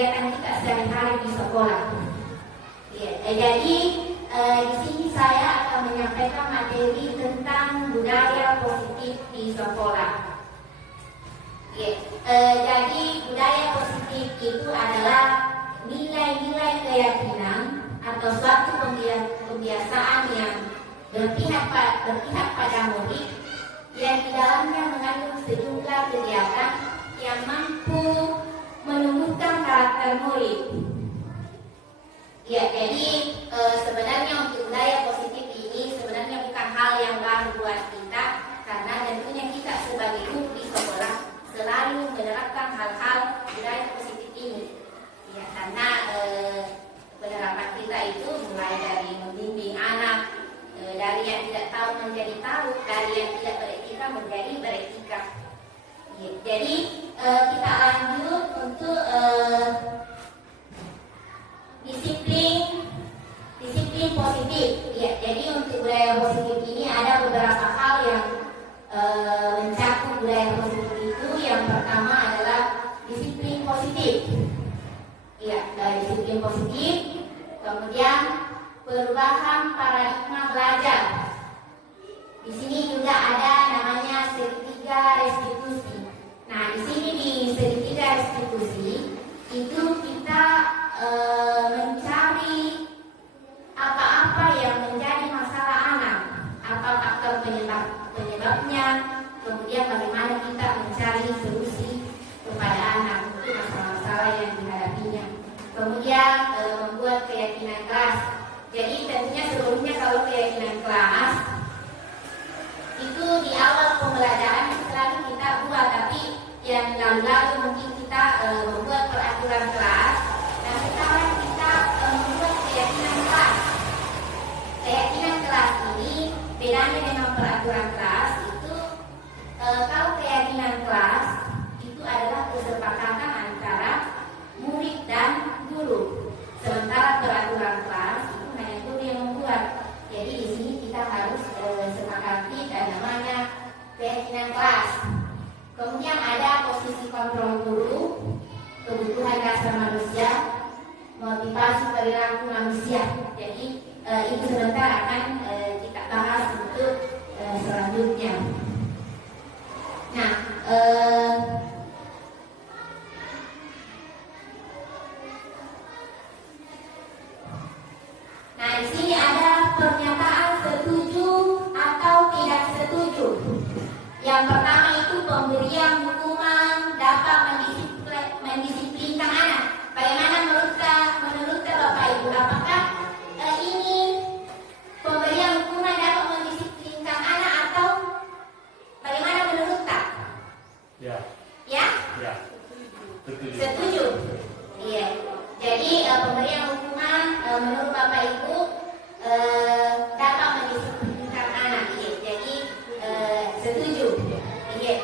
kegiatan kita sehari-hari di sekolah. Ya, jadi di sini saya akan menyampaikan materi tentang budaya positif di sekolah. Ya, jadi budaya positif itu adalah nilai-nilai keyakinan atau suatu kebiasaan yang berpihak pada murid yang di dalamnya mengandung sejumlah kegiatan yang mampu menumbuhkan karakter murid. Ya, jadi sebenarnya untuk budaya positif ini sebenarnya bukan hal yang baru buat kita, karena tentunya kita sebagai guru di sekolah selalu menerapkan hal-hal budaya positif ini. Ya, karena penerapan kita itu mulai dari membimbing anak, dari yang tidak tahu menjadi tahu, dari yang tidak beretika menjadi beretika. Ya, jadi kita lanjut untuk disiplin positif. Ya, jadi untuk budaya positif ini ada beberapa hal yang mencakup budaya positif itu. Yang pertama adalah disiplin positif. Ya, disiplin positif. Kemudian perubahan paradigma belajar. Di sini juga ada namanya segitiga restitusi. Nah, di sini di segitiga restitusi itu kita mencari apa-apa yang menjadi masalah anak, apa faktor penyebabnya, kemudian bagaimana kita mencari solusi kepada anak untuk masalah-masalah yang dihadapinya. Kemudian membuat keyakinan kelas. Jadi tentunya sebelumnya kalau keyakinan kelas itu di awal pembelajaran selalu kita buat, tapi yang lalu-lalu mungkin kita membuat peraturan kelas. Nah, sekarang kita membuat keyakinan kelas. Keyakinan kelas ini bedanya dengan peraturan kelas itu, kalau keyakinan kelas itu adalah kesepakatan antara murid dan guru. Sementara peraturan kelas itu hanya guru yang membuat. Jadi di sini kita harus sepakati dan namanya keyakinan kelas. Kemudian ada posisi kontrol guru, kebutuhan dasar manusia, motivasi perilaku manusia. Jadi itu sebentar akan kita bahas untuk selanjutnya. Nah, di sini ada pernyataan setuju atau tidak setuju. Yang pertama itu pemberian hukuman dapat mendisiplinkan anak. Bagaimana menurut Bapak Ibu? Apakah ini pemberian hukuman dapat mendisiplinkan anak atau bagaimana menurut Kak? Ya. Ya? Ya. Setuju. Iya. Jadi pemberian hukuman menurut Bapak Ibu dapat mendisiplinkan anak. Iya. Jadi setuju. Iya.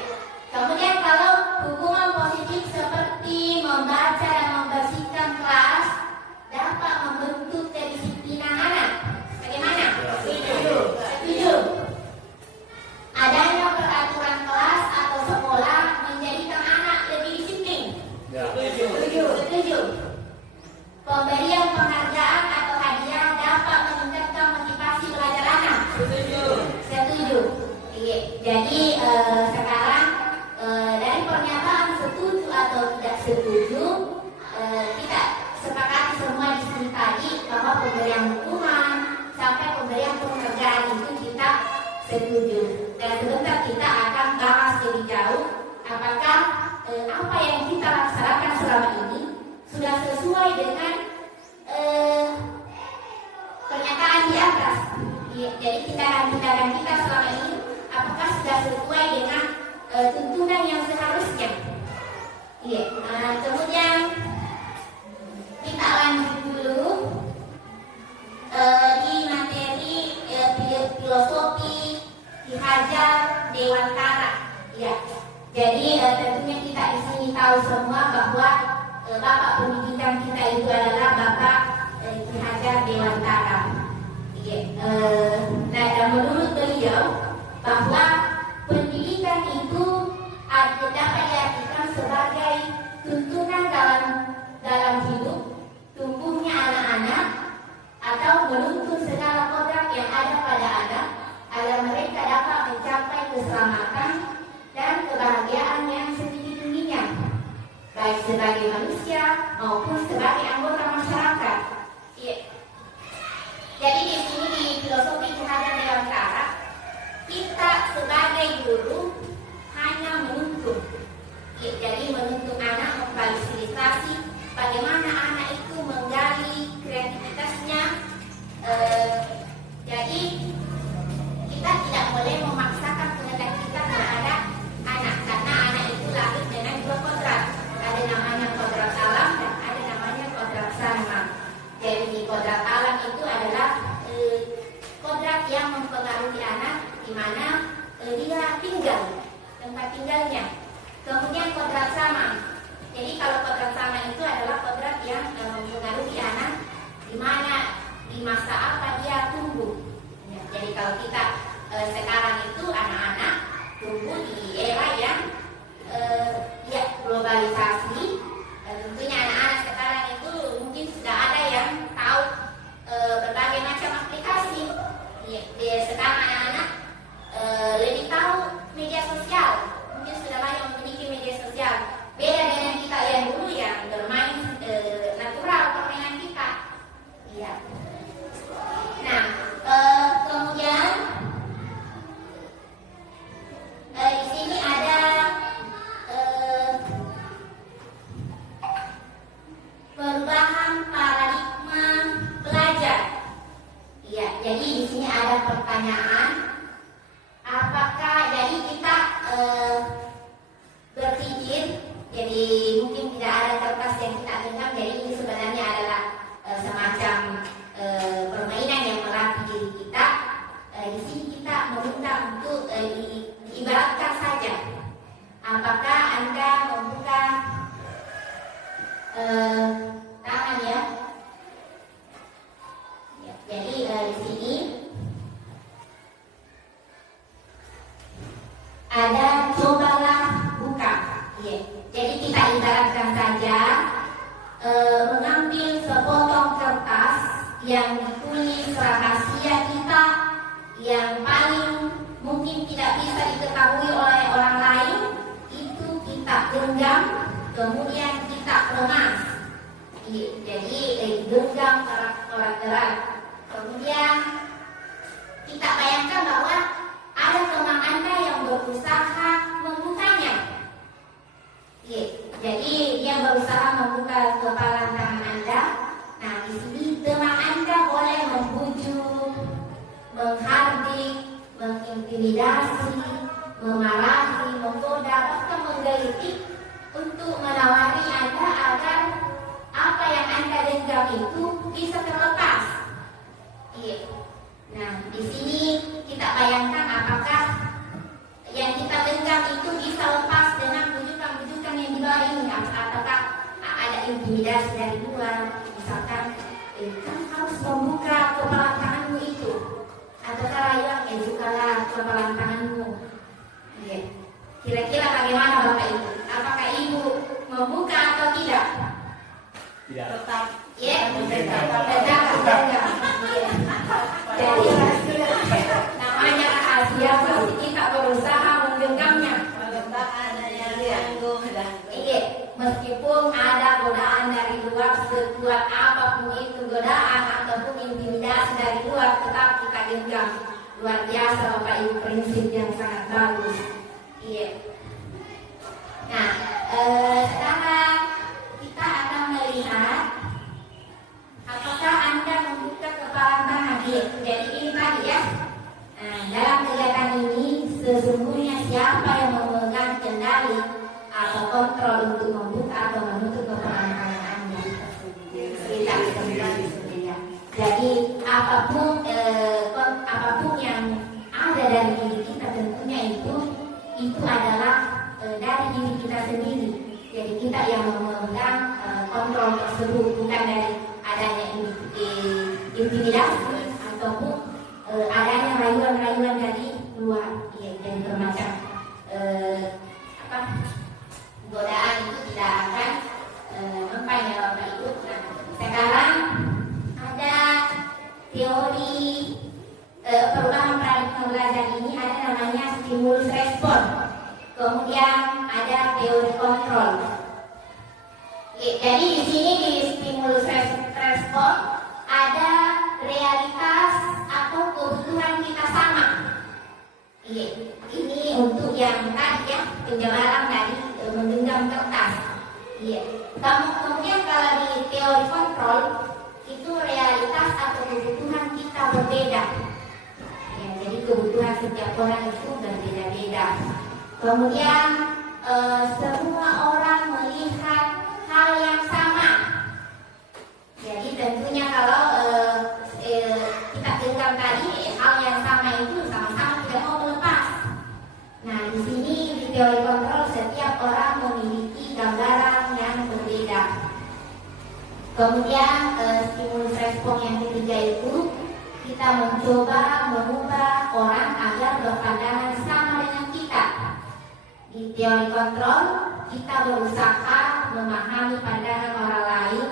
Kemudian kalau hukuman positif seperti membaca dan membersihkan kelas dapat membentuk kedisiplinan anak. Bagaimana? Setuju. Setuju. Adanya peraturan kelas atau sekolah menjadikan anak lebih disiplin. Setuju. Setuju. Pemberian penghargaan atau hadiah dapat meningkatkan motivasi belajar anak. Setuju. Setuju. Iya. Jadi sekarang dari pernyataan setuju atau tidak setuju, kita sepakati semua di sini tadi bahwa pemberian hukuman sampai pemberian penghargaan itu kita setuju. Dan sebentar kita akan bahas lebih jauh apakah apa yang kita laksanakan selama ini sudah sesuai dengan pernyataan di atas. Jadi tindakan kita selama ini apakah sudah sesuai dengan tuntunan yang seharusnya. Iya. Kemudian kita lanjut dulu di materi filosofi Ki Hajar Dewantara. Ya. Jadi tentunya kita di sini tahu semua bahwa Bapak pendidikan kita itu adalah Bapak Ki Hajar Dewantara. Iya. Nah, dan menurut beliau bahwa pendidikan itu dapat diartikan sebagai tuntunan dalam mana dia tinggal, tempat tinggalnya. Kemudian kodrat sama. Jadi kalau kodrat sama itu adalah kodrat yang mempengaruhi anak di mana, di masa apa dia tumbuh. Ya, jadi kalau kita sekarang itu anak-anak tumbuh di era yang ya globalisasi. Tentunya anak-anak sekarang itu mungkin sudah ada yang tahu berbagai macam aplikasi. Sekarang anak-anak lebih tahu media sosial, mungkin sudah banyak memiliki media sosial. Beda dengan kita yang dulu yang bermain natural permainan kita. Iya. Nah, kemudian di sini ada perubahan paradigma belajar. Iya, jadi di sini ada pertanyaan, apakah jadi kita berpikir, jadi mungkin tidak ada kertas yang kita genggam, jadi ini sebenarnya adalah semacam permainan yang melatih diri kita. Di sini kita meminta untuk diibaratkan saja. Apakah Anda membuka tangan ya? Jadi di sini ada cobalah buka. Ya. Jadi kita ibaratkan saja mengambil sepotong kertas yang ditulis rahasia kita yang paling mungkin tidak bisa diketahui oleh orang lain, itu kita genggam, kemudian kita remas. Jadi genggam erat-erat. Kemudian kita bayangkan bahwa ada teman Anda yang berusaha membukanya. Jadi dia berusaha membuka kepala tangan Anda. Nah, di sini teman Anda boleh membujuk, menghardik, mengintimidasi, memarahi, menggoda, bahkan menggelitik untuk menawari Anda agar apa yang Anda genggam itu bisa terlepas. Nah, di sini kita bayangkan apakah yang kita genggam itu bisa lepas dengan bujukan-bujukan yang di bawah ini. Apakah ada intimidasi dari luar, misalkan kan harus membuka kepala tanganmu itu, atau rayuan bukalah kepala tanganmu. Kira-kira bagaimana Bapak Ibu? Apakah Ibu membuka atau tidak? Tidak. Tetap. Tetap. Jadi namanya rahasia, pasti kita berusaha menggenggamnya. Meskipun ada godaan dari luar, sekuat apapun itu godaan ataupun intimidasi dari luar, tetap kita genggam. Luar biasa Bapak Ibu, prinsip yang sangat bagus. Nah, sekarang kita akan melihat apakah Anda membuka kepala tangan. Jadi ini tadi ya. Nah, dalam kegiatan ini sesungguhnya siapa yang memegang kendali atau kontrol untuk membuka atau menutup kepala tangan Anda? Kita sendiri. Jadi apapun yang ada dari diri kita, tentunya itu adalah dari diri kita sendiri. Jadi kita yang memegang kontrol tersebut, bukan dari adanya intimidasi ataupun adanya rayuan-rayuan dari luar. Jadi bermacam godaan itu tidak akan mempan ya Bapak Ibu. Nah, sekarang ada teori perubahan paradigma belajar ini, ada namanya stimulus respon. Kemudian ada teori kontrol. Jadi di sini di stimulus respon ada realitas atau kebutuhan kita sama. Ini untuk yang tadi ya, penjelasan tadi menggenggam kertas. Kemudian kalau di teori kontrol itu realitas atau kebutuhan kita berbeda. Jadi kebutuhan setiap orang itu berbeda-beda. Kemudian semua orang melihat hal yang sama. Jadi tentunya kalau kita genggam tadi hal yang sama itu sama-sama tidak mau teori kontrol setiap orang memiliki gambaran yang berbeda. Kemudian stimulus respon yang ketiga itu kita mencoba mengubah orang agar berpandangan sama dengan kita. Di teori kontrol kita berusaha memahami pandangan orang lain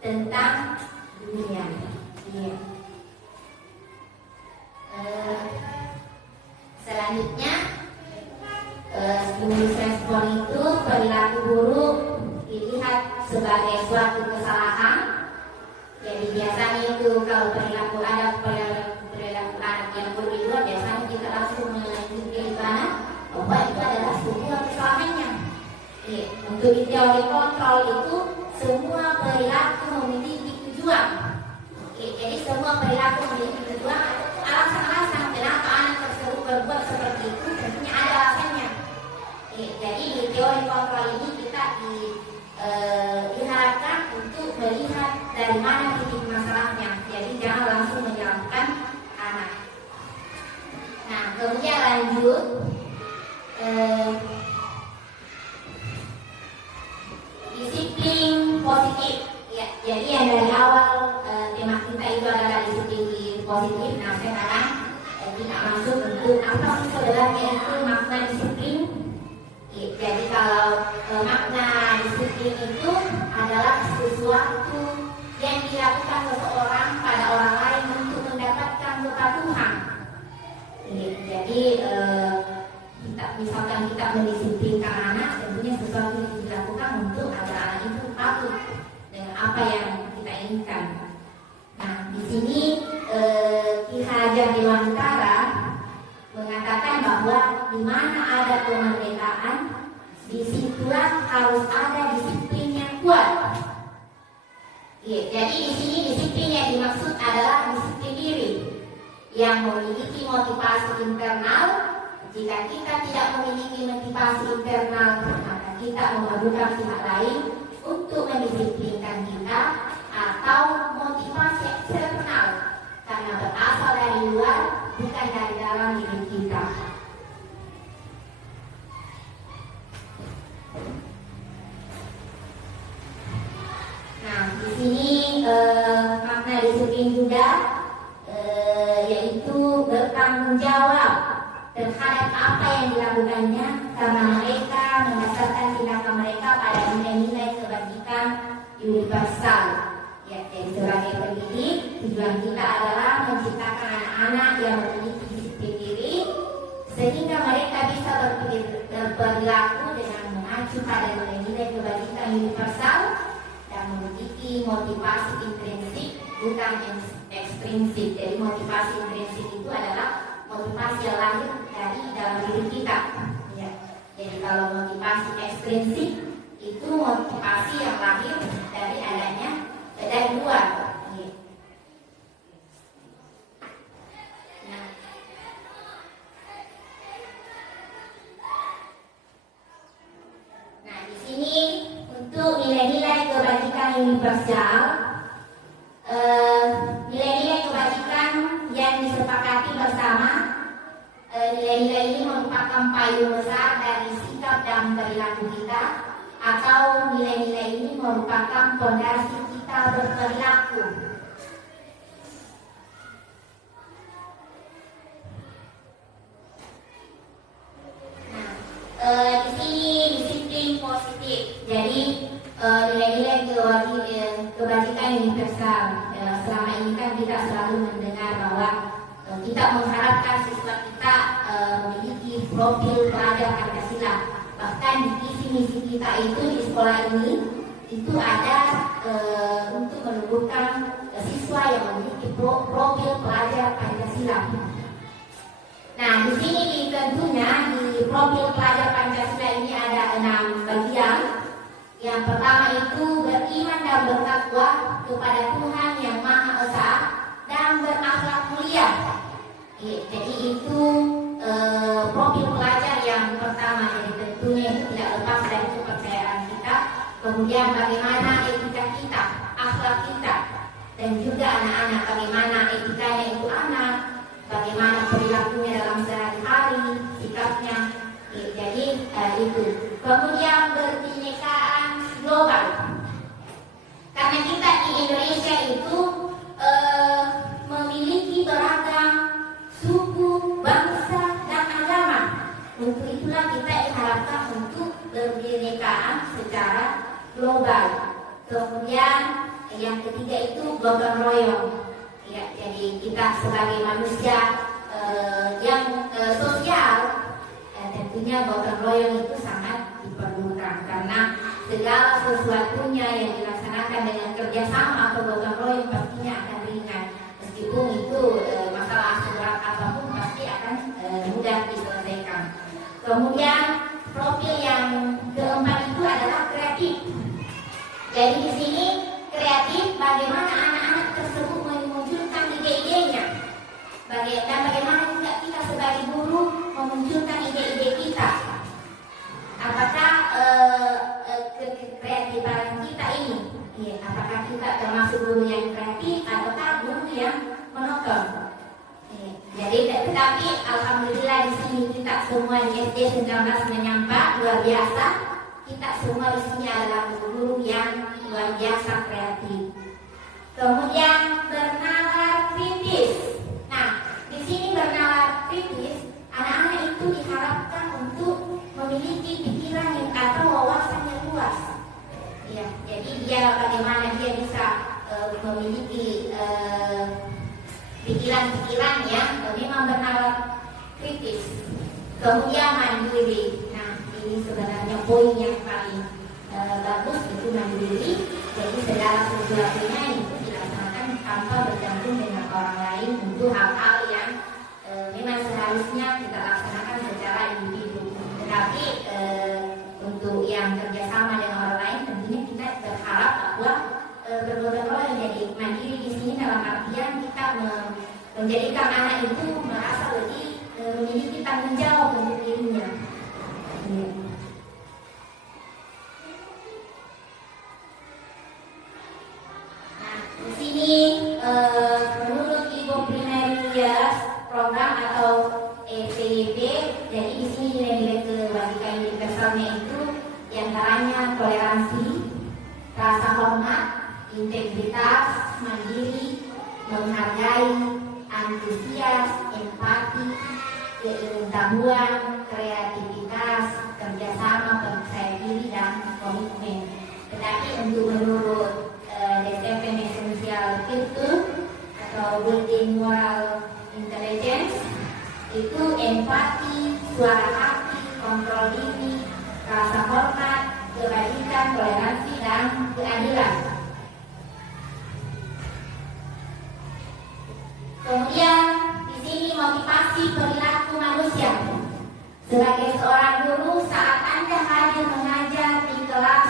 tentang dunia. Selanjutnya stimulus respon itu perilaku buruk dilihat sebagai suatu kesalahan. Jadi biasanya itu kalau perilaku anak yang buruk itu biasanya kita langsung mengikuti anak bahwa itu adalah sebuah kesalahannya. Untuk di teori kontrol itu semua perilaku memiliki tujuan. Jadi semua perilaku memiliki tujuan. Alasan-alasan kenapa anak tersebut berbuat seperti itu tentunya ada alasannya. Jadi di teori kontrol ini kita diharapkan untuk melihat dari mana titik masalahnya. Jadi jangan langsung menyalahkan anak. Nah, kemudian lanjut disiplin positif. Ya, jadi yang dari awal tema kita itu adalah disiplin positif. Nah, sekarang kita masuk untuk apa sih sebenarnya itu makna disiplin. Jadi kalau makna disiplin itu adalah sesuatu yang dilakukan seseorang pada orang lain untuk mendapatkan kepatuhan. Jadi misalkan kita mendisiplinkan anak, tentunya sesuatu yang dilakukan untuk agar anak itu patuh dengan apa yang kita inginkan. Nah, di sini Ki Hajar Dewantara mengatakan bahwa di mana ada kemerdekaan, disitulah harus ada disiplin yang kuat. Jadi di sini disiplin yang dimaksud adalah disiplin diri yang memiliki motivasi internal. Jika kita tidak memiliki motivasi internal, maka kita memerlukan pihak lain untuk mendisiplinkan kita, atau motivasi eksternal karena berasal dari luar, bukan dari dalam diri kita. Nah, di sini makna disiplin juga yaitu bertanggung jawab terhadap apa yang dilakukannya, karena mereka mendasarkan tindakan mereka pada nilai-nilai kebajikan universal. Ya, jadi sebagai pendidik, tujuan kita adalah menciptakan anak-anak yang memiliki disiplin diri, sehingga mereka bisa berperilaku dengan mengacu pada nilai-nilai kebajikan universal dan memiliki motivasi intrinsik, bukan ekstrinsik. Jadi motivasi intrinsik itu adalah motivasi yang lahir dari dalam diri kita. Ya. Jadi kalau motivasi ekstrinsik itu motivasi yang lahir dari adanya dari luar. Ya. Nah, di sini untuk nilai-nilai kebajikan universal, nilai-nilai kebajikan yang disepakati bersama. Nilai-nilai ini merupakan payung besar dari sikap dan perilaku kita, atau nilai-nilai ini merupakan fondasi kita berperilaku. Nah, di sini disiplin positif. Jadi nilai-nilai kebajikan universal. Selama ini kan kita selalu mendengar bahwa kita mengharapkan siswa kita memiliki profil pelajar Pancasila. Bahkan di visi misi kita itu di sekolah ini itu ada untuk menumbuhkan siswa yang memiliki profil pelajar Pancasila. Nah, di sini tentunya di profil pelajar Pancasila ini ada 6 bagian. Yang pertama itu beriman dan bertakwa kepada Tuhan yang Maha Esa dan berakhlak mulia. Jadi itu profil pelajar yang pertama. Jadi tentunya itu tidak lepas dari kepercayaan kita. Kemudian bagaimana etika kita, akhlak kita, dan juga anak-anak, bagaimana etikanya itu anak, bagaimana perilakunya dalam sehari-hari, sikapnya. Jadi itu. Kemudian berbinekaan global. Karena kita di Indonesia itu memiliki beragam suku, bangsa, dan agama. Untuk itulah kita diharapkan untuk berbinekaan secara global. Kemudian yang ketiga itu gotong royong. Ya, jadi kita sebagai manusia yang sosial, tentunya gotong royong itu sangat diperlukan karena segala sesuatunya yang dilaksanakan dengan kerjasama atau gotong royong pastinya akan ringan. Meskipun itu masalah seberat apapun pasti akan mudah diselesaikan. Kemudian profil yang keempat itu adalah kreatif. Jadi di sini kreatif bagaimana anak-anak tersebut memunculkan ide-idenya, dan bagaimana juga kita sebagai guru memunculkan ide-ide kita. Apakah kreatifan kita ini, apakah kita termasuk guru yang kreatif ataukah guru yang monoton? Jadi tetapi alhamdulillah di sini kita semua di SD 19 Menyampa luar biasa. Kita semua di sini adalah guru yang luar biasa kreatif. Kemudian bernalar kritis. Nah, di sini bernalar kritis, anak-anak itu diharapkan untuk memiliki pikiran yang atau wawasan yang luas. Ya, jadi dia bagaimana dia bisa memiliki pikiran-pikiran yang memang bernalar kritis. Kemudian mandiri. Nah, ini sebenarnya poin yang paling bagus itu mandiri. Jadi segala sesuatunya itu dilaksanakan tanpa bergantung dengan orang lain untuk hal-hal yang memang seharusnya kita laksanakan secara individu. Tetapi untuk yang kerjasama dengan orang lain tentunya kita berharap bahwa bergotong royong. Jadi mandiri di sini dalam artian kita menjadikan anak itu merasa lebih memiliki tanggung jawab untuk dirinya. Nah, di sini menurut Ibu Primary Years program atau EPYP, jadi di sini nilai-nilai kebajikan universalnya itu diantaranya toleransi, rasa hormat, integritas, mandiri, menghargai, antusias, empati, keilmuan, kreativitas, kerjasama, percaya diri, dan komitmen. Tetapi untuk menurut The Seven Essential Virtues atau Building Moral Intelligence itu empati, suara hati, kontrol diri, rasa hormat, kebajikan, toleransi, dan keadilan. Kemudian di sini motivasi perilaku manusia. Sebagai seorang guru, saat Anda hadir mengajar di kelas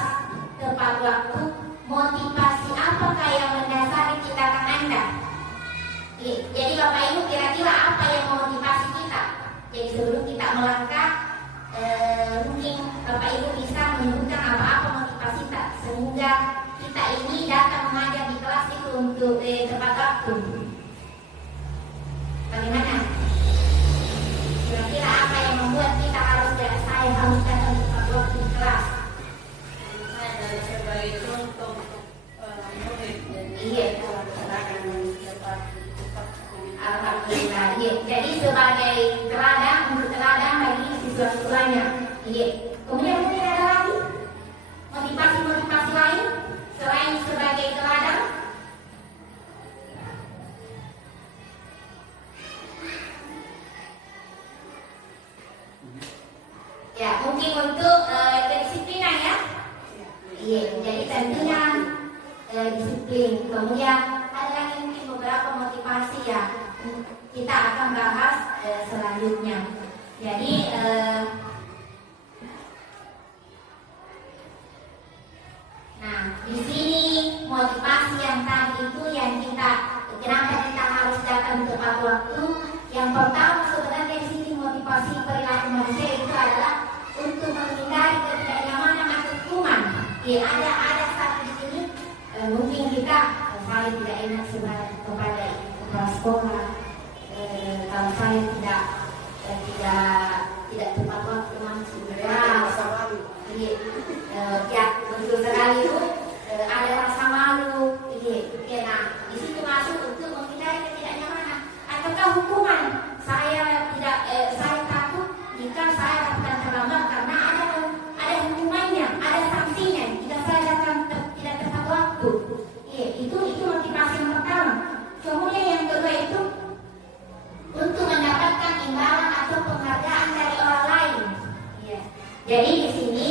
tepat waktu, motivasi apakah yang mendasari tindakan Anda? Jadi Bapak Ibu kira-kira apa yang memotivasi kita? Jadi sebelum kita melangkah, mungkin Bapak Ibu bisa menyebutkan apa-apa motivasi kita sehingga kita ini datang mengajar di kelas itu untuk tepat waktu. Bagaimana? Kira-kira apa yang membuat kita harus datang tepat waktu di kelas? Sebagai contoh murid dan alhamdulillah. Iya. Jadi sebagai teladan untuk teladan bagi siswa-siswanya. Iya. Kemudian mungkin ada lagi motivasi lain selain sebagai teladan. Ya, mungkin untuk kedisiplinan ya. Iya, jadi tentunya disiplin. Kemudian ada lagi mungkin beberapa motivasi ya kita akan bahas selanjutnya. Jadi nah di sini motivasi yang tadi itu yang kita kenapa kita harus datang tepat waktu. Yang pertama sebenarnya di sini motivasi perilaku manusia itu adalah untuk menghindari ketidaknyamanan atau hukuman. Ya, ada satu di sini mungkin kita saya tidak enak kepada kepala sekolah, kalau saya tidak tidak tepat waktu masuk. Ada rasa malu. Iya, ya betul sekali itu. Ada rasa malu, iya. Nah, di situ masuk untuk menghindari ketidaknyamanan ataukah hukuman. Saya takut jika saya lakukan terlambat karena ada hukumannya, ada sanksinya jika saya datang tidak tepat waktu. Iya, itu motivasi yang pertama. Kemudian yang kedua itu untuk mendapatkan imbalan atau penghargaan dari orang lain. Iya. Jadi di sini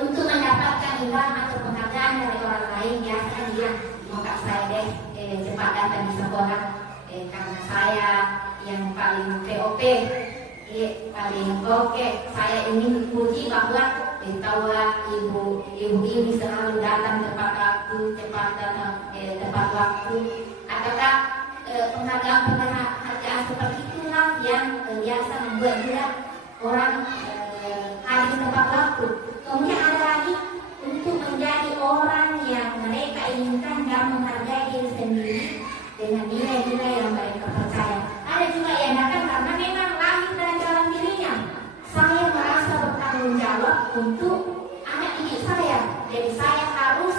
untuk mendapatkan imbalan atau penghargaan dari orang lain, biasanya dia moga saya deh cepat datang di sekolah karena saya yang paling POP, paling oke. Saya ingin puji bahwa tahulah ibu ini selalu datang tepat waktu, tepat waktu. Ataukah penghargaan seperti itulah yang biasa membuat dia orang hadir tepat waktu. Kemudian ada lagi untuk menjadi orang yang mereka inginkan dan menghargai diri sendiri dengan nilai-nilai yang mereka percaya. Ada juga yang datang karena memang lahir dari dalam dirinya. Saya merasa bertanggung jawab untuk anak didik saya, jadi saya harus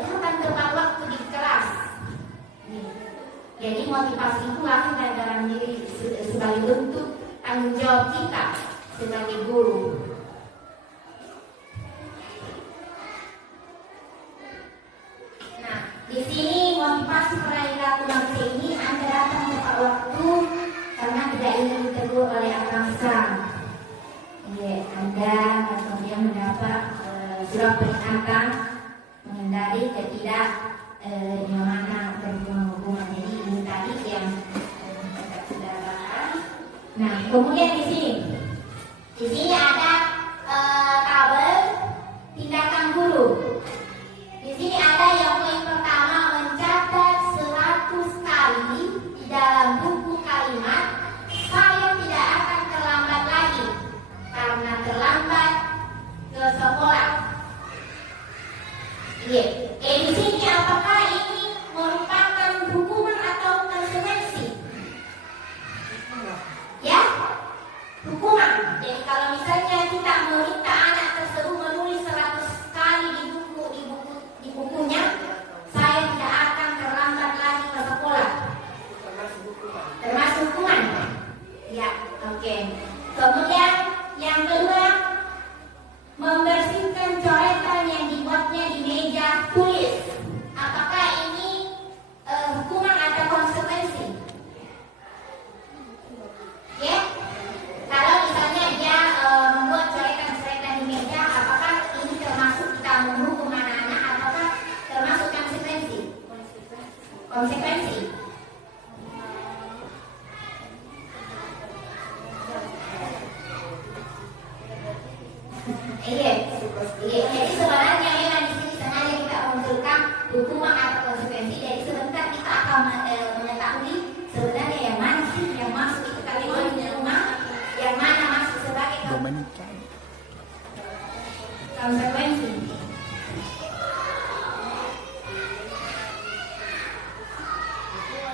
datang tepat waktu di kelas. Jadi motivasi itu lahir dari dalam diri sebagai bentuk tanggung jawab kita sebagai guru. Di sini motivasi perilaku manusia ini Anda datang tepat waktu karena tidak ingin ditegur oleh atasan. Anda kemudian mendapat surat peringatan menghindari ketidaknyamanan berhubungan. Jadi ini tadi yang kita sudah bahas. Nah, kemudian di sini ada tabel tindakan guru. Di sini ada yang poin pertama, mencatat 100 kali di dalam buku kalimat saya tidak akan terlambat lagi karena terlambat ke sekolah. Di sini apakah ini merupakan hukuman atau konsekuensi? Ya, hukuman. Jadi kalau misalnya kita meminta anak tersebut menulis 100 kali di bukunya, saya tidak akan terlambat lagi ke sekolah. Termasuk hukuman. Ya, oke. Kemudian yang kedua, membersihkan coretan yang dibuatnya di meja tulis. Apakah ini hukuman atau konsekuensi? Ya, kalau misalnya dia membuat coretan-coretan di meja, apakah ini termasuk kita menghukum anak-anak ataukah termasuk konsekuensi? Konsekuensi. Jadi sebenarnya memang di sini sengaja kita munculkan hukuman atau konsekuensi. Jadi sebentar kita akan mengetahui sebenarnya yang mana sih yang masuk itu kategori hukuman, yang mana masuk sebagai konsekuensi.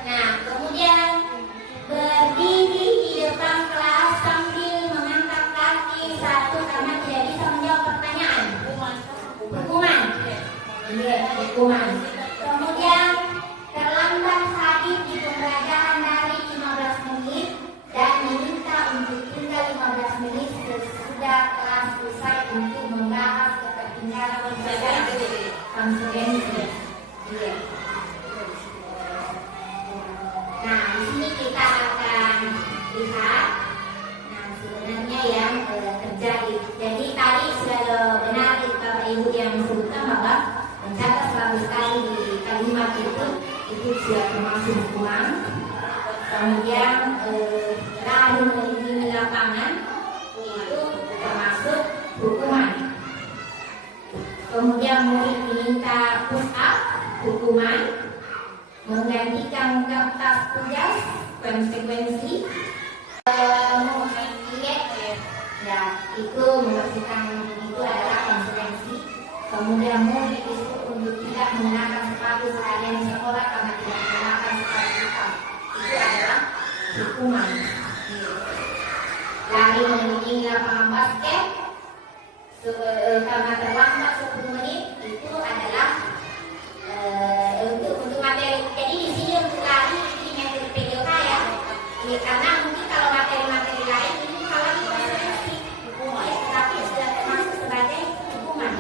Nah, kemudian berdiri di depan kelas sambil mengangkat kaki satu karena tidak bisa menjawab pertanyaan. Hukuman. Hukuman. Kemudian terlambat hadir di pembelajaran dari 15 menit dan diminta untuk tinggal 15 menit sesudah kelas usai untuk membahas ketertinggalan pembelajaran. Konsekuensi. Nah, di sini kita akan lihat sebenarnya yang terjadi. Jadi tadi sudah benar Bapak Ibu yang sebutkan bahwa mencatat 100 kali di kalimat itu sudah termasuk hukuman. Kemudian lalu melindungi lapangan itu termasuk hukuman. Kemudian murid diminta push up, hukuman. Menggantikan kertas tugas, konsekuensi. Ya, itu membersihkan itu adalah konsekuensi. Kemudian murid disuruh untuk tidak menggunakan sepatu seharian di sekolah karena tidak menggunakan sepatu hitam. Itu adalah hukuman. lari mengelilingi lapangan basket karena terlambat 10 menit, itu adalah untuk materi. Jadi di sini untuk lari di metode PDOK ya. Karena mungkin kalau materi-materi lain ini kalau konsekuensi, tapi sudah termasuk sebagai hukuman.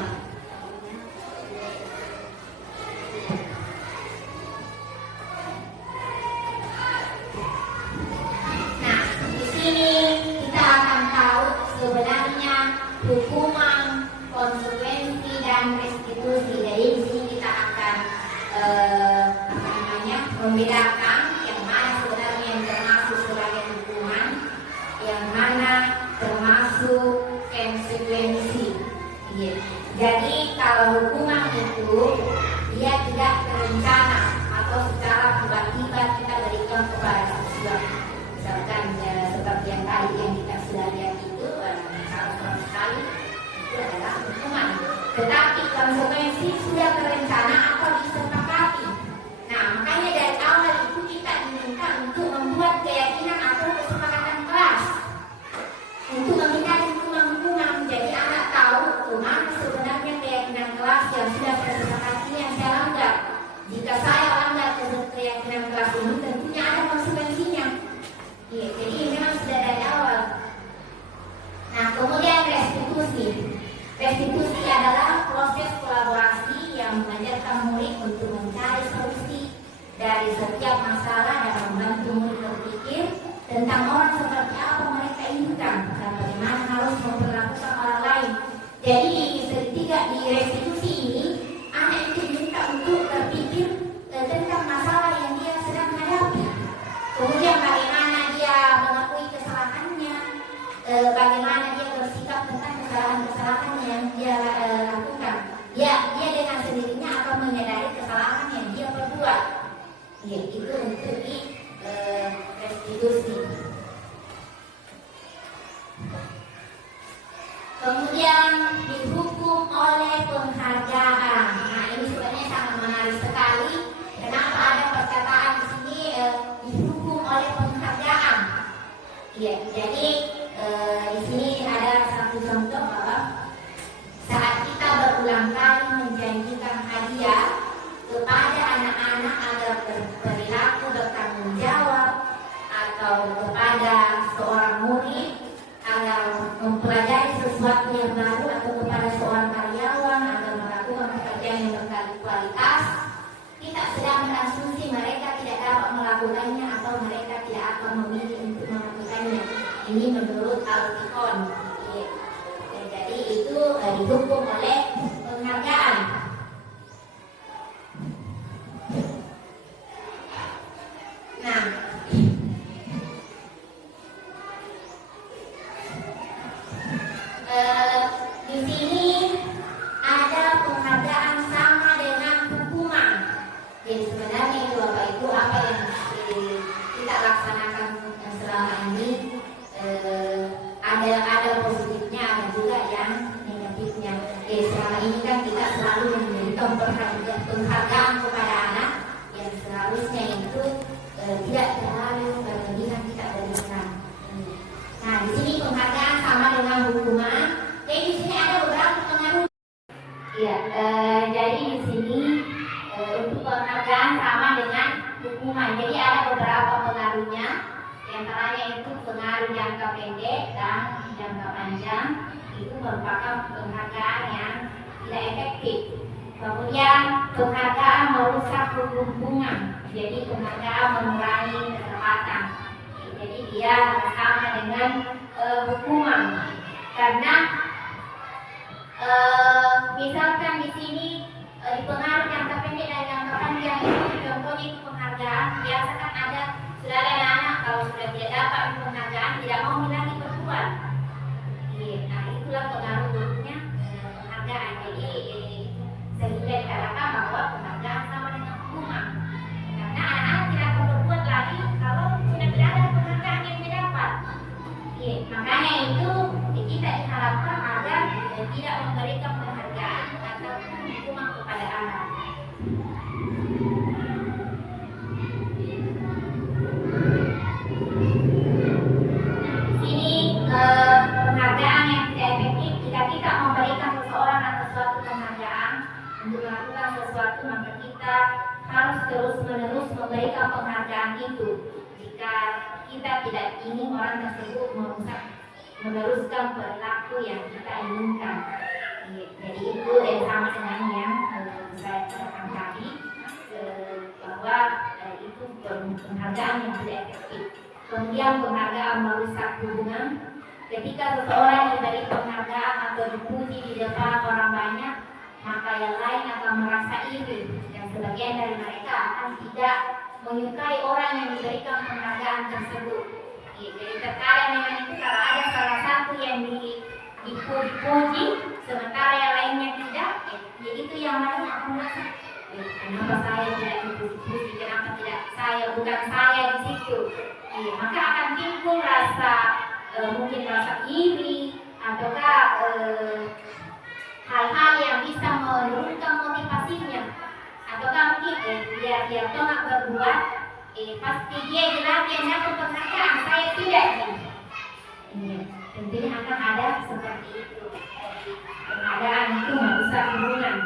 Nah, di sini kita akan tahu sebenarnya hukuman, konsekuensi dan restitusi. Jadi di sini kita akan membedakan yang mana sebenarnya yang termasuk sebagai hukuman, yang mana termasuk konsekuensi. Jadi kalau hukuman itu dia tidak terencana atau secara tiba-tiba kita berikan kepada siswa. Misalkan seperti yang tadi yang kita sudah lihat itu sama sekali itu adalah hukuman. Tetapi konsekuensi sudah terencana atau disepakati. Nah, makanya dari awal itu kita diminta untuk membuat keyakinan atau kesepakatan kelas untuk menghindari hukuman-hukuman. Jadi anak tahu kemana sebenarnya keyakinan kelas yang sudah saya sepakati yang saya langgar. Jika saya langgar keyakinan kelas ini, tentunya ada konsekuensinya. Jadi memang sudah dari awal. Nah, kemudian restitusi. Restitusi adalah proses kolaborasi yang mengajarkan murid untuk mencari solusi dari setiap masalah dan membantu murid berpikir tentang orang seperti apa mereka inginkan dan bagaimana harus memperlakukan orang lain. Jadi di restitusi ini anak itu diminta untuk berpikir tentang masalah yang dia sedang hadapi. Kemudian bagaimana dia mengakui kesalahannya, bagaimana dia bersikap tentang kesalahan-kesalahan yang dia lakukan. Dia dengan sendirinya akan menyadari kesalahan yang dia perbuat. Itu untuk di restitusi. Kemudian dihukum oleh penghargaan. Nah, ini sebenarnya sangat menarik sekali. Kenapa ada perkataan di sini dihukum oleh penghargaan? Jadi di sini ada satu contoh bahwa saat kita berulang kali menjanjikan hadiah kepada anak-anak agar berperilaku bertanggung jawab, atau kepada seorang murid agar mempelajari sesuatu yang baru, atau kepada seorang karyawan agar melakukan pekerjaan yang berkualitas, kita sedang berasumsi mereka tidak dapat melakukannya atau mereka tidak akan memilih untuk melakukannya. Ini menurut Al-Tiqon. Jadi itu dihukum oleh penghargaan. Nah, di sini ada penghargaan sama dengan hukuman. Jadi sebenarnya itu Bapak Ibu apa yang kita laksanakan selama ini, ada positifnya, ada juga yang negatifnya. Selama ini kan kita selalu memberikan penghargaan kepada anak yang seharusnya itu tidak terlalu berlebihan kita berikan. Nah, di sini penghargaan sama dengan hukuman. Jadi di sini ada beberapa pengaruh. Jadi di sini untuk penghargaan sama dengan hukuman. Jadi ada beberapa pengaruhnya. Di antaranya itu pengaruh jangka pendek dan jangka panjang. Itu merupakan penghargaan yang tidak efektif. Kemudian penghargaan merusak hubungan. Jadi penghargaan mengurangi keterlibatan. Jadi dia sama dengan hukuman. Karena misalkan di sini di pengaruh jangka pendek dan jangka panjang itu contohnya itu penghargaan. Biasakan sudah ada anak kalau sudah tidak dapat penghargaan tidak mau lagi berbuat. Nah, itulah pengaruh buruknya penghargaan. Jadi sehingga dikatakan bahwa penghargaan sama dengan hukuman. Karena anak-anak tidak akan berbuat lagi kalau sudah tidak ada penghargaan yang didapat. Makanya itu kita diharapkan agar tidak memberikan penghargaan atau hukuman kepada anak. kita harus terus-menerus memberikan penghargaan itu. Jika kita tidak ingin orang tersebut meneruskan perilaku yang kita inginkan. Jadi itu yang sama dengan yang saya katakan tadi, bahwa itu penghargaan yang tidak efektif. Kemudian penghargaan merusak hubungan. Ketika seseorang diberi penghargaan atau dipuji di depan orang banyak, maka yang lain akan merasa iri, dan sebagian dari mereka akan tidak menyukai orang yang diberikan penghargaan tersebut. Jadi terkadang dengan itu, kalau ada salah satu yang dipuji sementara yang lainnya tidak, ya itu yang lain akan merasa, kenapa saya tidak dipuji, kenapa tidak bukan saya di situ. Maka akan timbul rasa mungkin rasa iri, ataukah hal-hal yang bisa menurunkan motivasinya, ataukah mungkin dia tolak berbuat, pasti dia jelas dia dapat penghargaan, saya tidak. Tentunya akan ada seperti itu. Penghargaan itu merusak hubungan.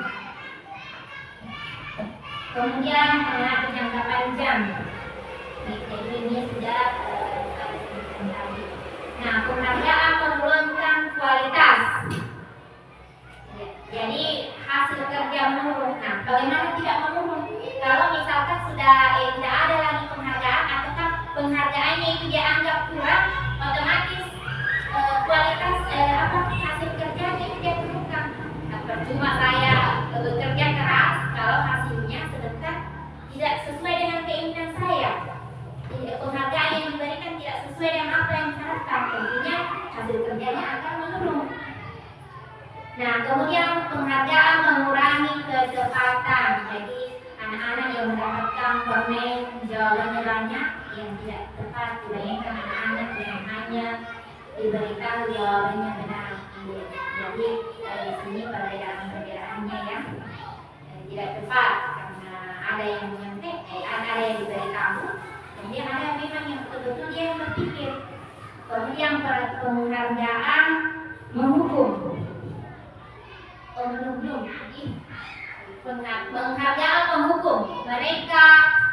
Kemudian pengaruh jangka panjang. Jadi ini sudah tadi. Nah, penghargaan menurunkan kualitas. Jadi hasil kerja menurun. Nah, bagaimana tidak menurun? Kalau misalkan sudah tidak ada lagi penghargaan, ataukah penghargaannya itu dianggap kurang, otomatis kualitas hasil kerjanya itu dia turunkan. Nah, percuma saya bekerja keras kalau hasilnya sebentar tidak sesuai dengan keinginan saya. Penghargaan yang diberikan tidak sesuai dengan apa yang diharapkan, tentunya hasil kerjanya akan menurun. Nah, kemudian penghargaan mengurangi kecepatan. Jadi anak-anak yang mendapatkan permen jawabannya banyak yang tidak tepat dibandingkan anak-anak yang hanya diberitahu jawabannya benar. Jadi di sini perbedaan-perbedaannya ya tidak tepat, karena ada yang menyentik, ada yang diberitahu, kemudian ada memang yang betul-betul dia yang berpikir. Kemudian penghargaan menghukum. Penghargaan menghukum mereka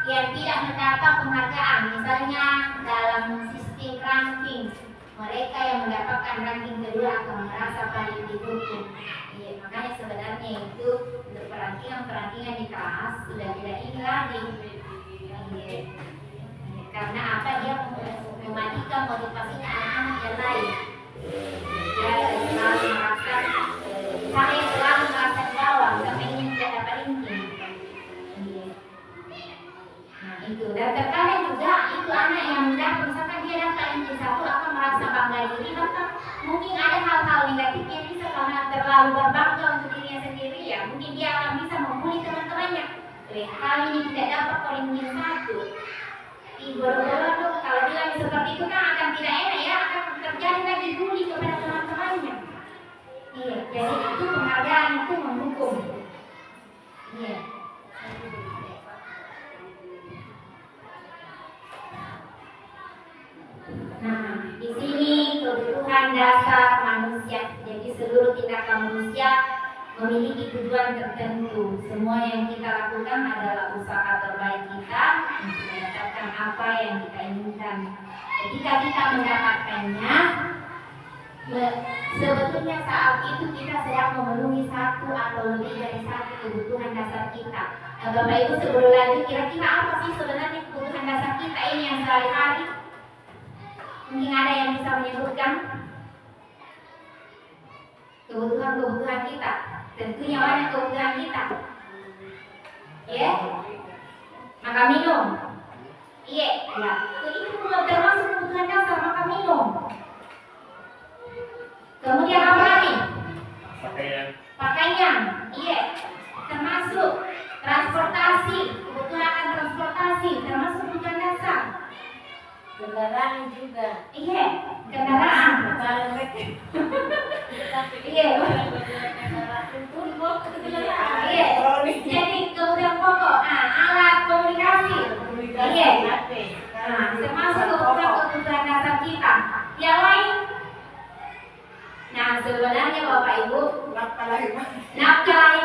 yang tidak mendapat penghargaan, misalnya dalam sistem ranking, mereka yang mendapatkan ranking kedua akan merasa paling dihukum. Makanya sebenarnya itu untuk perantingan di kelas sudah tidak ingin lagi. Karena apa, dia mematikan motivasinya anak-anak yang lain. Dia selalu merasa saya selalu merasa di bawah, sampai ingin tidak dapat ranking. Nah itu, dan terkadang juga itu anak yang mendapat, misalkan dia dapat ranking 1 akan merasa bangga diri, bahkan mungkin ada hal-hal negatif yang bisa karena terlalu berbangga untuk dirinya sendiri, ya mungkin dia akan bisa membuli teman-temannya. Kali ini tidak dapat ranking 1, boro-boro kalau bilang seperti itu kan akan tidak enak ya, akan terjadi lagi bully kepada teman-temannya. Jadi itu penghargaan itu menghukum. Nah, di sini kebutuhan dasar manusia. Jadi seluruh tindakan manusia memiliki tujuan tertentu. Semua yang kita lakukan adalah usaha terbaik kita untuk mendapatkan apa yang kita inginkan. Ketika kita mendapatkannya, sebetulnya saat itu kita sedang memenuhi satu atau lebih dari satu kebutuhan dasar kita. Nah, Bapak Ibu, sebelum lanjut, kira-kira apa sih sebenarnya kebutuhan dasar kita ini yang sehari-hari? Mungkin ada yang bisa menyebutkan kebutuhan kita. Tentunya banyak kebutuhan kita. Ya, makan minum. Iya, ya. Itu termasuk kebutuhan dasar, makan minum. Kemudian apa lagi? Pakaian. Iya, termasuk transportasi. Kebutuhan akan transportasi termasuk kebutuhan dasar. Kendaraan juga. Iya, kendaraan. Iya. Iya. Jadi kebutuhan pokok. Alat komunikasi. Iya. Termasuk kebutuhan dasar kita. Yang lain. Nah, sebenarnya Bapak Ibu, nafkah lahir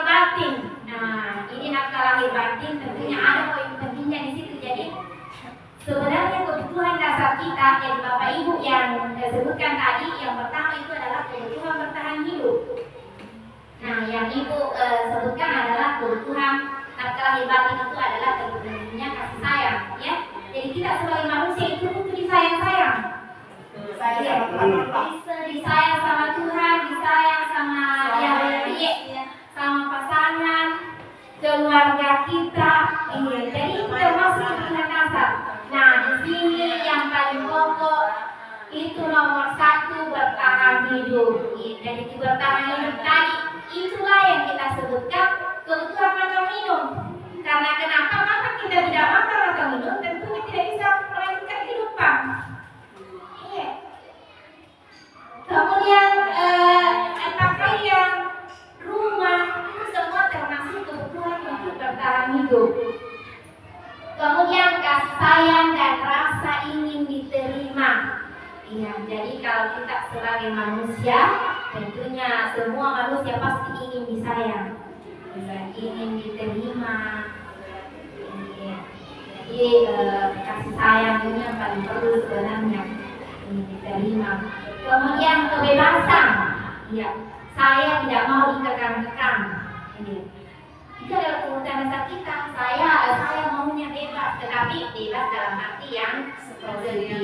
batin. Nah, ini nafkah lahir batin tentunya ada poin pentingnya di situ. Jadi sebenarnya kebutuhan dasar kita yang Bapak Ibu yang sebutkan tadi, yang pertama itu adalah kebutuhan bertahan hidup. Nah, yang Ibu sebutkan adalah kebutuhan nafkah lahir batin itu adalah tentunya kasih sayang, ya. Jadi kita sebagai manusia itu butuh disayang-sayang. Disayang sama Tuhan, disayang sama yang sama pasangan, keluarga kita. Jadi itu termasuk kebutuhan dasar. Nah, di sini yang paling pokok itu nomor 1 bertahan hidup. Jadi bertahan hidup tadi itulah yang kita sebutkan kebutuhan makan minum. Karena kenapa? Maka kita tidak makan atau minum, tentunya tidak bisa melanjutkan kehidupan. Iya. Kemudian pakaian, rumah, itu semua termasuk kebutuhan untuk bertahan hidup. Kemudian kasih sayang dan rasa ingin diterima. Iya, jadi kalau kita sebagai manusia, tentunya semua manusia pasti ingin disayang, ingin diterima. Jadi kasih sayang ini yang paling perlu sebenarnya, ingin diterima. Kemudian kebebasan. Iya, saya tidak mau dikekang-kekang. Itu adalah kebutuhan dasar kita. Saya maunya bebas, tetapi bebas dalam arti yang seperti.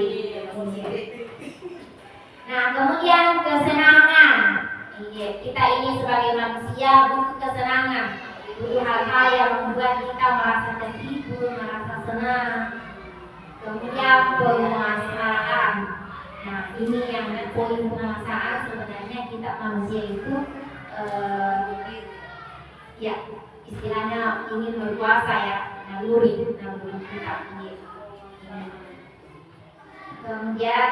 Nah, kemudian kesenangan. Kita ini sebagai manusia butuh kesenangan, butuh hal-hal yang membuat kita merasa terhibur, merasa senang. Kemudian penguasaan. Nah, ini yang poin penguasaan. Sebenarnya kita manusia itu ya istilahnya ingin berkuasa, ya, naluri kita. Kemudian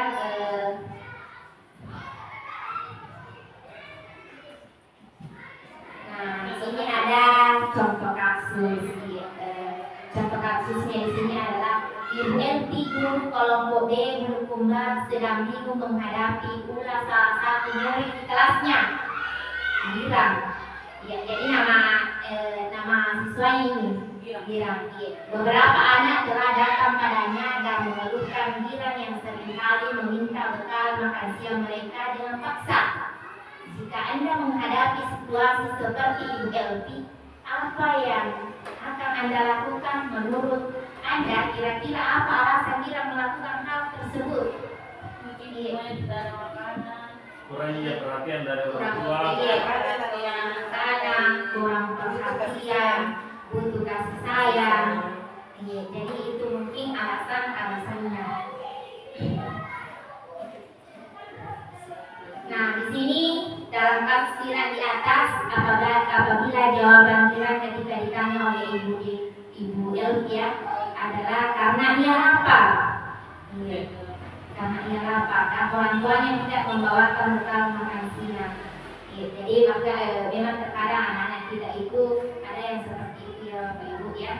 nah, di sini ada contoh kasus. Contoh kasusnya di sini adalah Ibu LT guru kelompok B Bulukumba sedang bingung menghadapi pula salah satu murid di kelasnya. Bilang, ya, jadi nama siswanya ini Girang. Beberapa anak telah datang padanya dan mengeluhkan Girang yang seringkali meminta bekal makan siang mereka dengan paksa. Jika Anda menghadapi situasi seperti Ibu LT, apa yang akan Anda lakukan? Menurut Anda, kira-kira apa alasan Girang melakukan hal tersebut? Kurangnya perhatian dari orang tua. Kurang perhatian, butuh kasih sayang. Jadi itu mungkin alasannya. Nah, di sini dalam tafsiran di atas, apabila jawaban Girang ketika ditanya oleh Ibu Elvia adalah karena ia lapar. Karena ia lapar, orang tuanya tidak membawakan bekal makan siang. Jadi maka memang terkadang anak-anak kita itu ada yang seperti itu, ya Bapak Ibu, ya.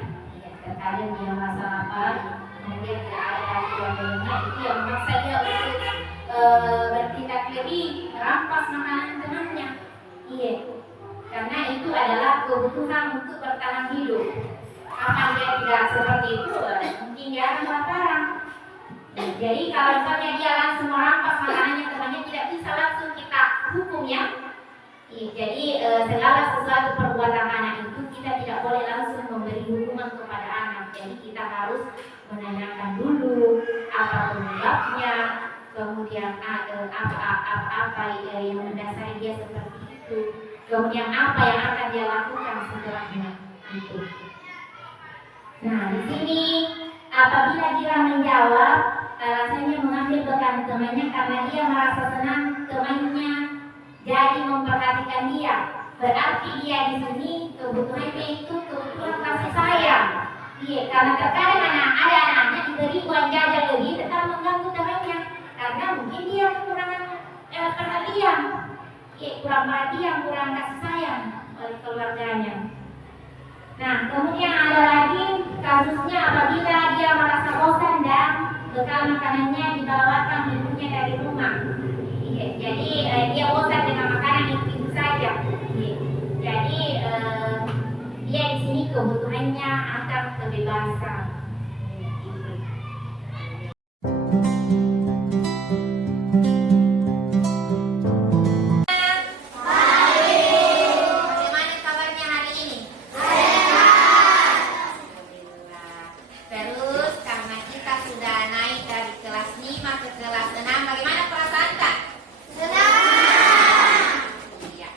Terkadang dia merasa lapar, kemudian tidak ada dari keluarganya, itu yang memaksa dia untuk bertindak lebih, merampas makanan temannya. Iya, karena itu adalah kebutuhan untuk bertahan hidup. Apa dia tidak seperti itu, mungkin dia akan kelaparan. Jadi kalau misalnya dia langsung merampas makanannya temannya, tidak bisa langsung kita hukum, ya. Jadi segala sesuatu perbuatan anak itu kita tidak boleh langsung memberi hukuman kepada anak. Jadi kita harus menanyakan dulu apa penyebabnya, kemudian apa yang mendasari dia seperti itu, kemudian apa yang akan dia lakukan setelahnya itu. Nah, di sini apabila dia menjawab alasannya mengambil bekal temannya karena dia merasa senang temannya jadi memperhatikan dia, berarti dia di sini kebutuhannya itu kebutuhan kasih sayang. Iya, karena terkadang ada anak-anak diberi uang jajan lebih tetap mengganggu temannya karena mungkin dia kekurangan perhatian, kurang perhatian, kurang kasih sayang oleh keluarganya. Nah, kemudian ada lagi kasusnya apabila dia merasa bosan dan bekal makanannya dibawakan ibunya dari rumah. Jadi dia bosan dengan makanan itu saja. Jadi dia di sini kebutuhannya Waalaikumsalam. Bagaimana kabarnya hari ini? Alhamdulillah. Terus karena kita sudah naik dari kelas 5 ke kelas 6, bagaimana perasaan Kak? Senang. Iya.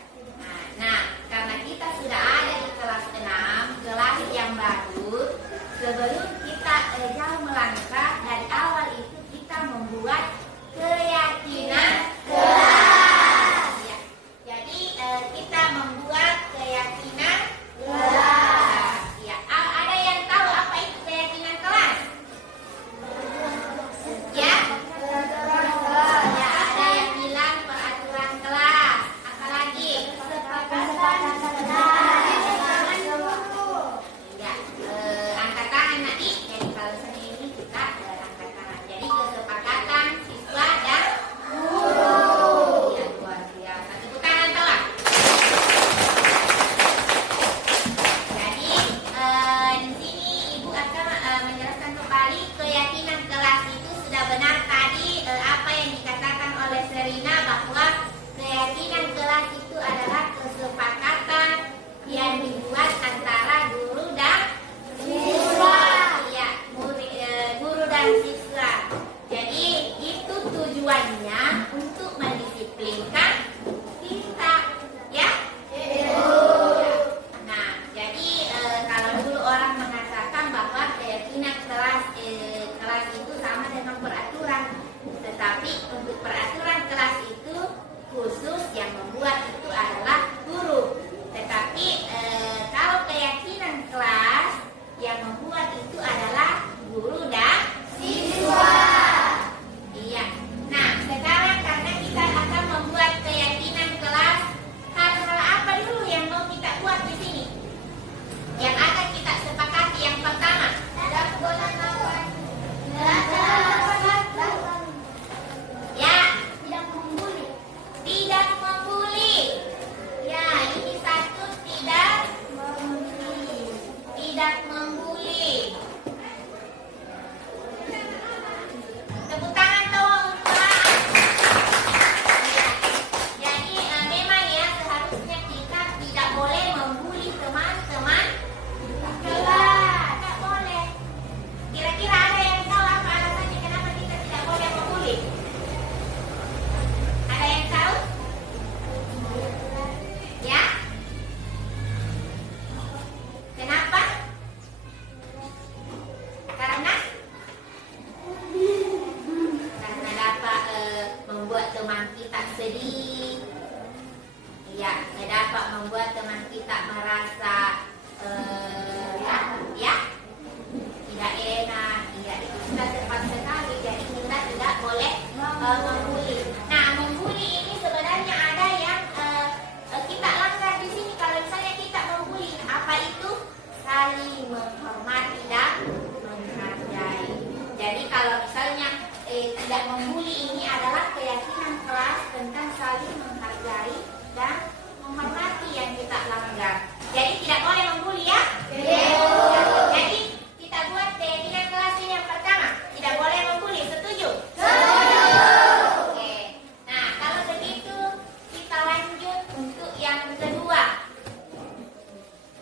Nah, karena kita sudah ada di kelas 6, kelas yang baru, sebelum kita jauh melangkah, dari awal itu kita membuat keyakinan kelas. Ya. Jadi kita membuat keyakinan kelas. Ya. Ada yang tahu apa itu keyakinan kelas? Ya. Ya, ada yang bilang peraturan kelas. Apa lagi? Ya, angkat tangan nanti. Jadi kalau sendiri kita angkat tangan. Jadi kesepakatan siswa dan guru. Ya, luar biasa. Tepuk tangan telah. Jadi di sini Ibu akan menjelaskan kembali keyakinan kelas itu sudah benar tadi apa yang dikatakan oleh Serina bahwa keyakinan kelas itu adalah kesepakatan yang dibuat antara guru dan siswa. Ya, guru dan siswa. Jadi itu tujuannya untuk mendisiplinkan kita, ya. Nah, jadi kalau dulu orang mengatakan bahwa keyakinan kelas itu sama dengan peraturan, tetapi untuk peraturan kelas itu khusus yang membuat itu adalah guru. Tetapi kalau keyakinan kelas yang membuat itu adalah guru dan siswa. Iya. Nah, sekarang karena kita akan membuat keyakinan kelas, hal-hal apa dulu yang mau kita buat di sini? Yang akan kita sepakati yang pertama. Ya, tidak membuli. Ya, ini satu tidak membuli. Tidak membuli. Tepuk tangan dong. Ya. Jadi memang ya seharusnya kita tidak boleh membuli teman-teman kelas. Tidak boleh. Kira-kira ada yang tahu apa alasannya kenapa kita tidak boleh membuli? Ada yang tahu? Ya? Kenapa? Karena dapat membuat teman kita sedih. Ya, dapat membuat teman kita merasa ya tidak enak. Ya, itu sudah tepat sekali. Jadi kita tidak boleh membuli. Nah, membuli ini sebenarnya ada yang kita langgar di sini. Kalau misalnya kita membuli, apa itu? Saling menghormati dan menghargai. Jadi kalau misalnya tidak membuli ini adalah keyakinan kelas tentang saling menghargai dan menghormati yang kita langgar. Jadi tidak boleh membuli ya. Jadi kita buat keyakinan kelas ini yang pertama, tidak boleh membuli. Setuju? Oke. Nah, kalau begitu kita lanjut untuk yang kedua.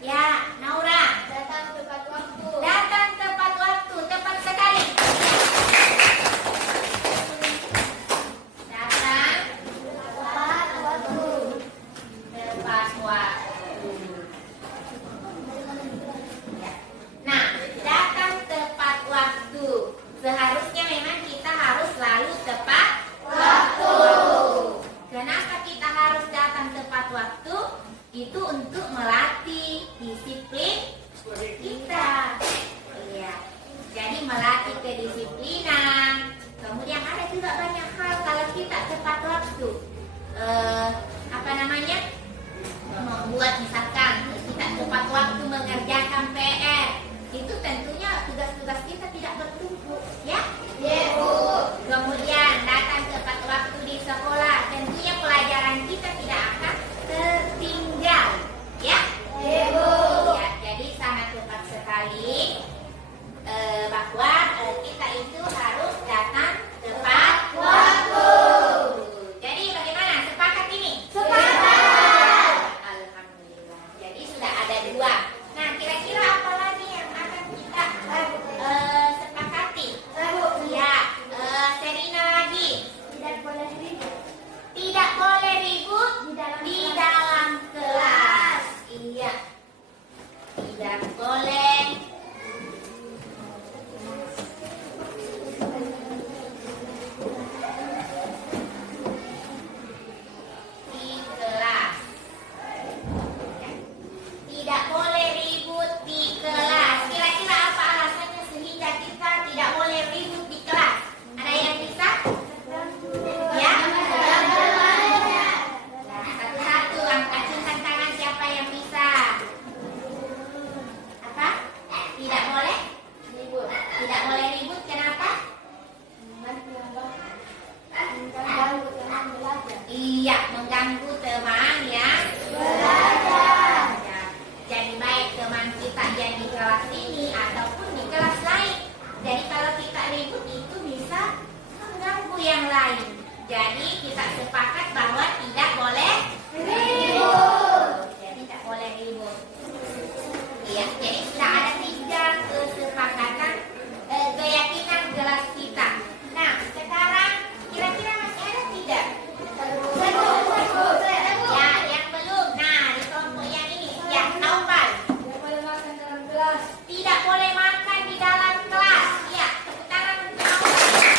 Ya, Naura. Datang tepat waktu. Datang tepat waktu, tepat sekali. Datang tepat waktu. Tepat waktu. Ya. Nah, datang tepat waktu. Seharusnya memang kita harus selalu tepat waktu. Kenapa kita harus datang tepat waktu? Itu untuk melatih disiplin kita. Iya. Jadi melatih kedisiplinan. Kemudian ada juga banyak hal kalau kita tepat waktu. Apa namanya? Membuat misalkan kita tepat waktu mengerjakan PR. Itu tentunya tugas-tugas kita tidak bertumpuk, ya? Iya, Bu. Kemudian datang tepat waktu di sekolah. Tentunya pelajaran kita tidak akan tertinggal, ya? Iya, Bu. Ya, jadi sangat tepat sekali. kelas ini ataupun di kelas lain. Jadi kalau kita ribut itu bisa mengganggu yang lain. Jadi kita sepakat bahwa tidak boleh ribut. Jadi tidak boleh ribut. Ya, jadi sudah ada 3 kesepakatan keyakinan kelas kita. Nah, sekarang kira-kira masih ada tidak? Ya, yang belum. Nah, di kelompok yang ini. Ya, Naufal. Tidak boleh makan di dalam kelas. Ya, tepuk tangan untuk Naufal.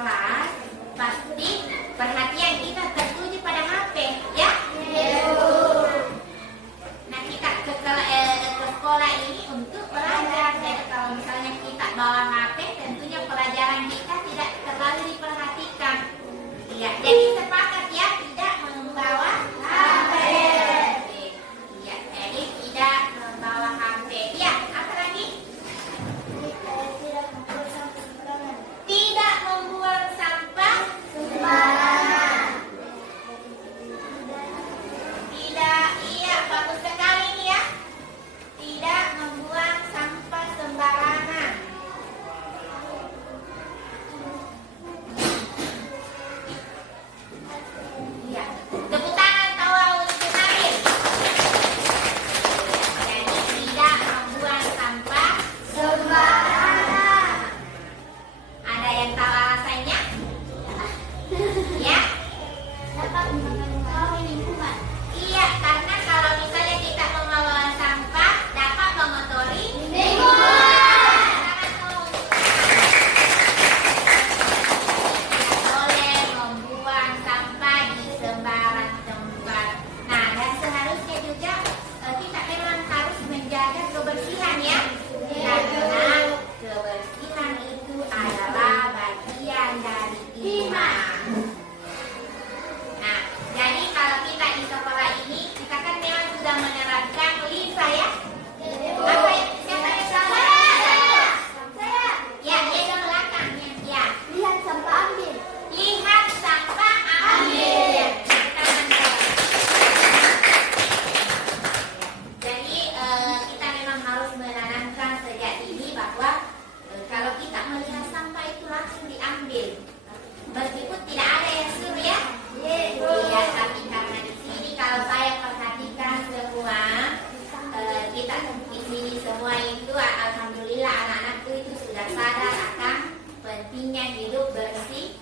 kelas, pasti perhatian kita tertuju pada HP, ya? Nah, kita ke sekolah ini untuk belajar. Jadi kalau misalnya kita bawa HP, tentunya pelajaran kita tidak terlalu diperhatikan. Ya, jadi sepakat ya, tidak membawa HP. Ya, jadi tidak membawa HP. Ya, apa lagi? Tidak membuang sampah sembarangan. Tidak, iya, bagus sekali nih ya. Tidak membuang sampah sembarangan. Ya, tepuk tangan tawa untuk Nabil. Jadi tidak membuang sampah sembarangan. Ada yang tahu alasannya? Ya? Dapat mengotori lingkungan. Iya, karena kalau misalnya kita membawa sampah dapat mengotori lingkungan. Tidak boleh membuang sampah di sembarang tempat. Nah, dan seharusnya juga kita memang harus menjaga kebersihan ya. Karena kebersihan itu adalah bagian dari iman. Nah, jadi kalau kita di sekolah ini, kita kan memang sudah menerapkan Lisa ya. Apa yang siapa yang salah? Saya. Ya, dia di belakangnya. Ya. Lihat sampah ambil. Lihat sampah ambil. Kita mantap. Jadi kita memang harus menanamkan sejak dini bahwa kalau kita melihat sampah itu langsung diambil. Meskipun tidak ada yang suruh ya. Iya, tapi karena di sini kalau saya perhatikan semua, kita di sini semua itu alhamdulillah anak-anakku itu sudah sadar akan pentingnya hidup bersih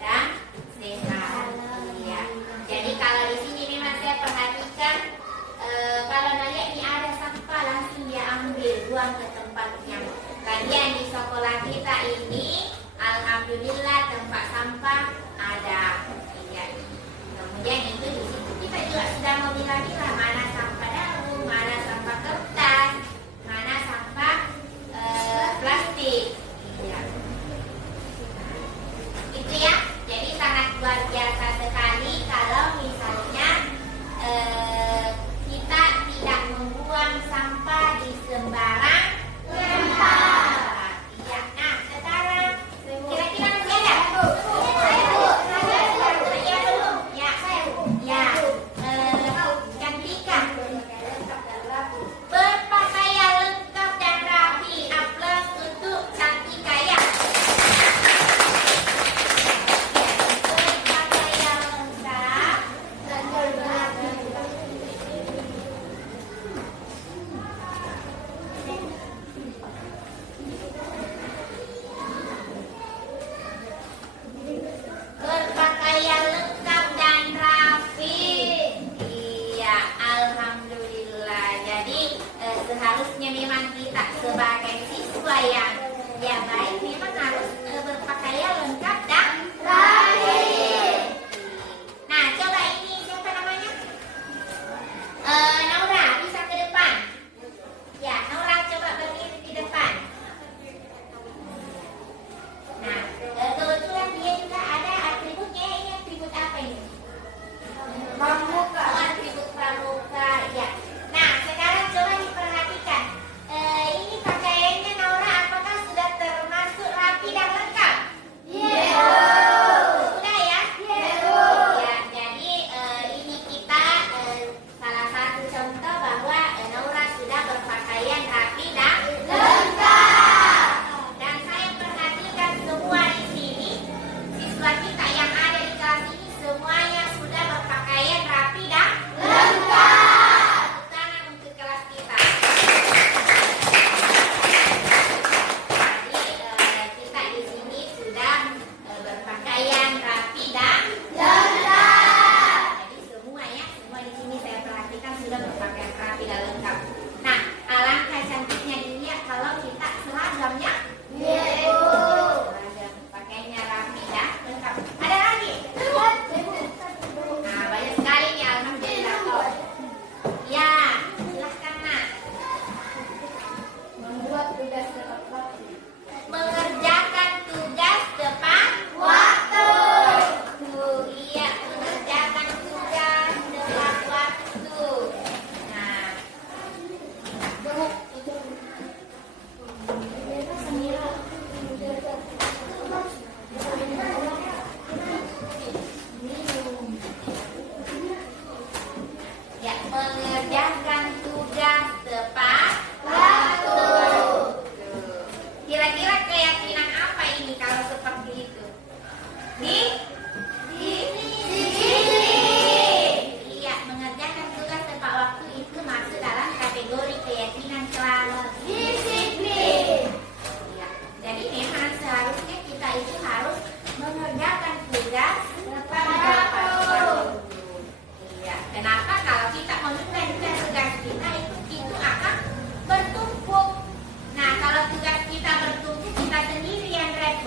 dan sehat. Iya. Jadi kalau di sini memang saya perhatikan kalau nanya ini ada sampah langsung dia ambil, buang ke tempatnya. Kemudian di sekolah kita ini alhamdulillah tempat sampah ada. Iya. Kemudian itu di situ kita juga sudah memilah-milah mana sampah daun, mana sampah kertas, mana sampah plastik. Iya.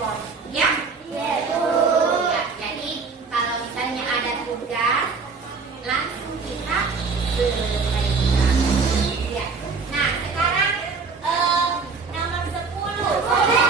telepon. Ya? Ya, jadi kalau misalnya ada tugas, langsung kita selesaikan. Ya. Nah, sekarang nomor 10.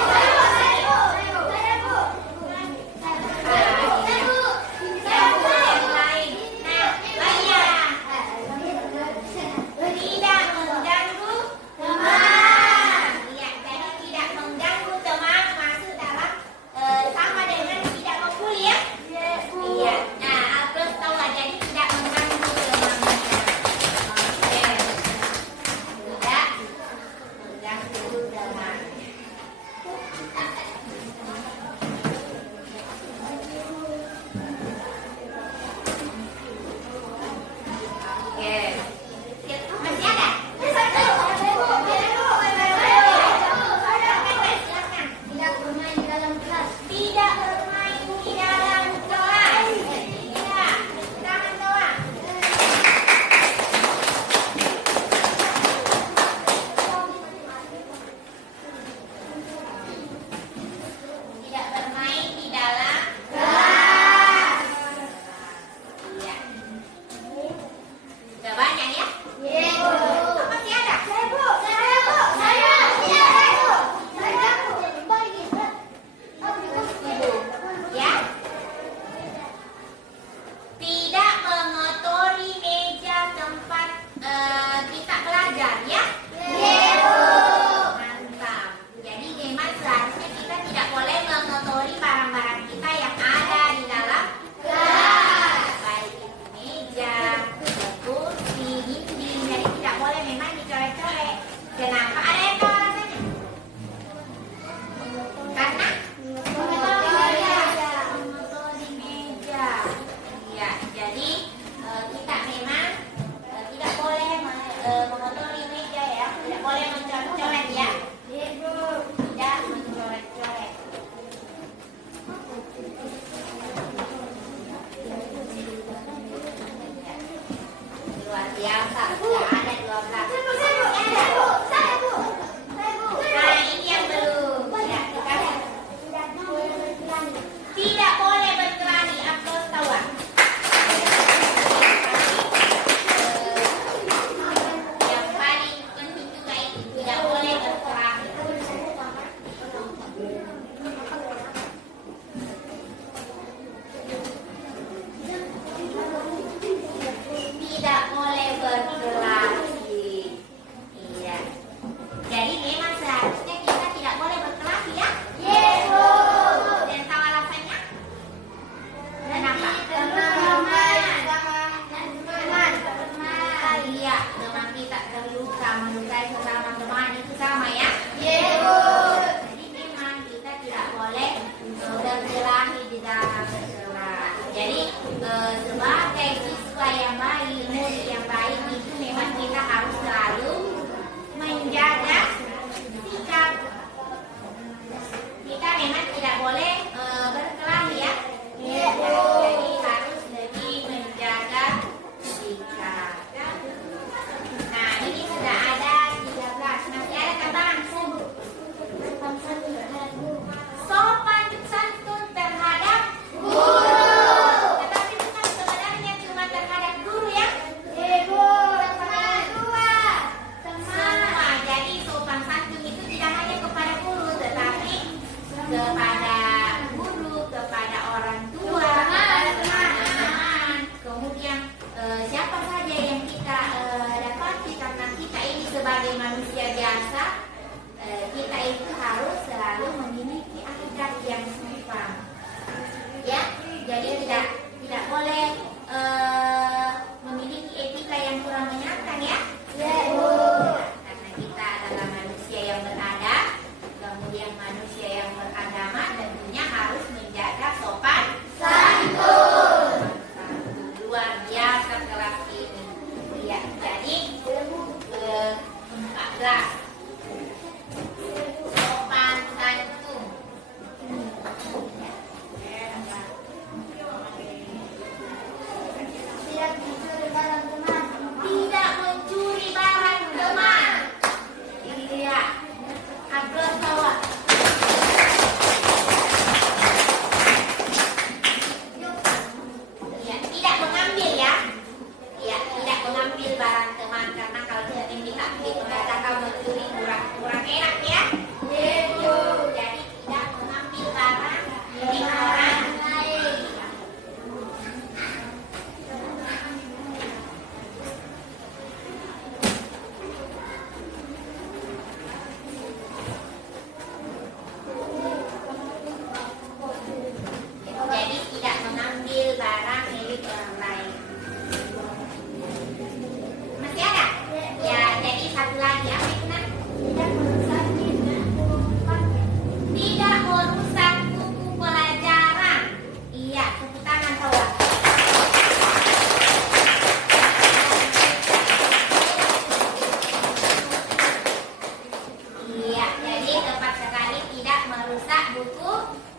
Sopan santun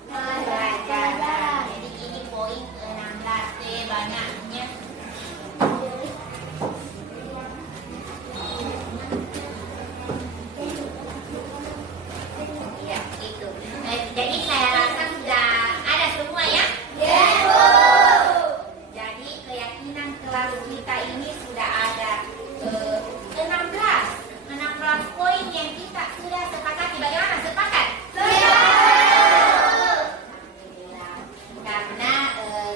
pelajaran. Jadi ini poin 16. Banyaknya. Ya, itu. Jadi saya rasa sudah ada semua ya? Jadi keyakinan kelas kita ini sudah ada 16 poin yang kita sudah sepakati. Bagaimana? Sepakat? Alhamdulillah. Karena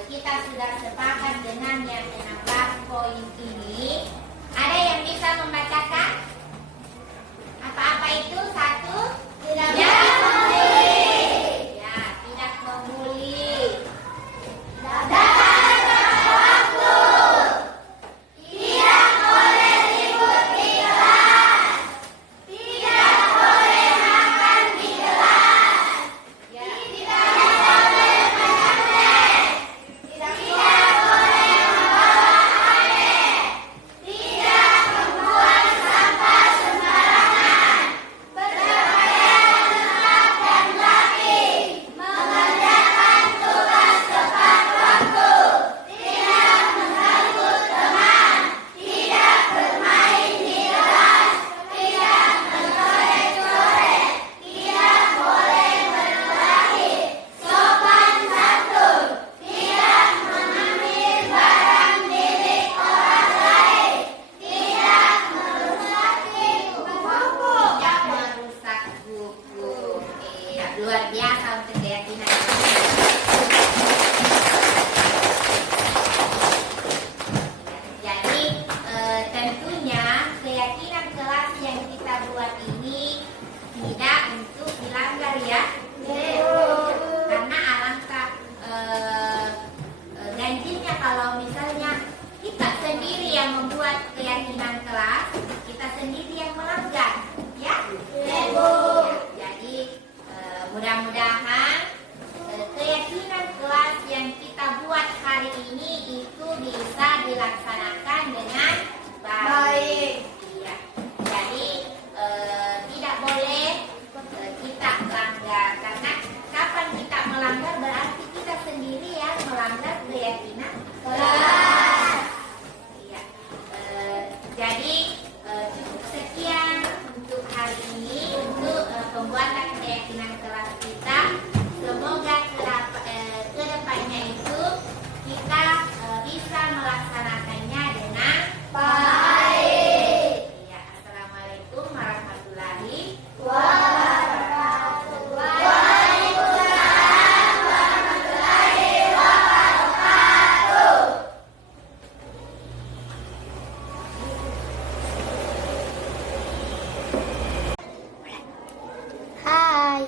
kita sudah sepakat dengan yang 16 poin ini. Ada yang bisa membacakan? Apa-apa itu? Satu? Tidak boleh. Ya, tidak membuli. Tidak merusak buku. Luar biasa untuk keyakinan ini. Jadi tentunya keyakinan kelas yang kita buat ini tidak untuk dilanggar ya. Karena alangkah ganjilnya kalau misalnya kita sendiri yang membuat keyakinan kelas, kita sendiri yang melanggar, ya. Jadi mudah-mudahan keyakinan kelas yang kita buat hari ini itu bisa dilaksanakan dengan baik. Iya. Jadi tidak boleh kita langgar, karena kapan kita melanggar berarti kita sendiri yang melanggar keyakinan kelas. Iya. Jadi cukup sekian untuk hari ini untuk pembuatan keyakinan kelas kita. Semoga kedepannya itu kita bisa melaksanakannya dengan baik. Ya, assalamualaikum warahmatullahi wabarakatuh. Waalaikumsalam warahmatullahi wabarakatuh. Hai,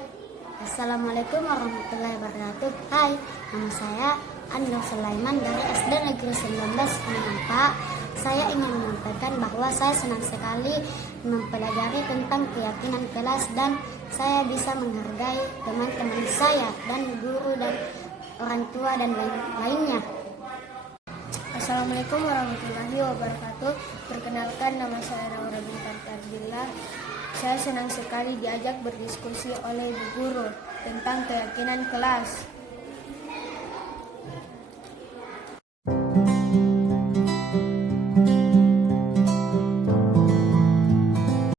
Assalamualaikum warahmatullahi wabarakatuh. Hai, nama saya Anwar Sulaiman dari SD Negeri 19 Menampak. Saya ingin menyampaikan bahwa saya senang sekali mempelajari tentang keyakinan kelas dan saya bisa menghargai teman-teman saya dan guru dan orang tua dan lainnya. Assalamualaikum warahmatullahi wabarakatuh. Perkenalkan, nama saya Naura Bintan Ardila. Saya senang sekali diajak berdiskusi oleh Bu Guru tentang keyakinan kelas.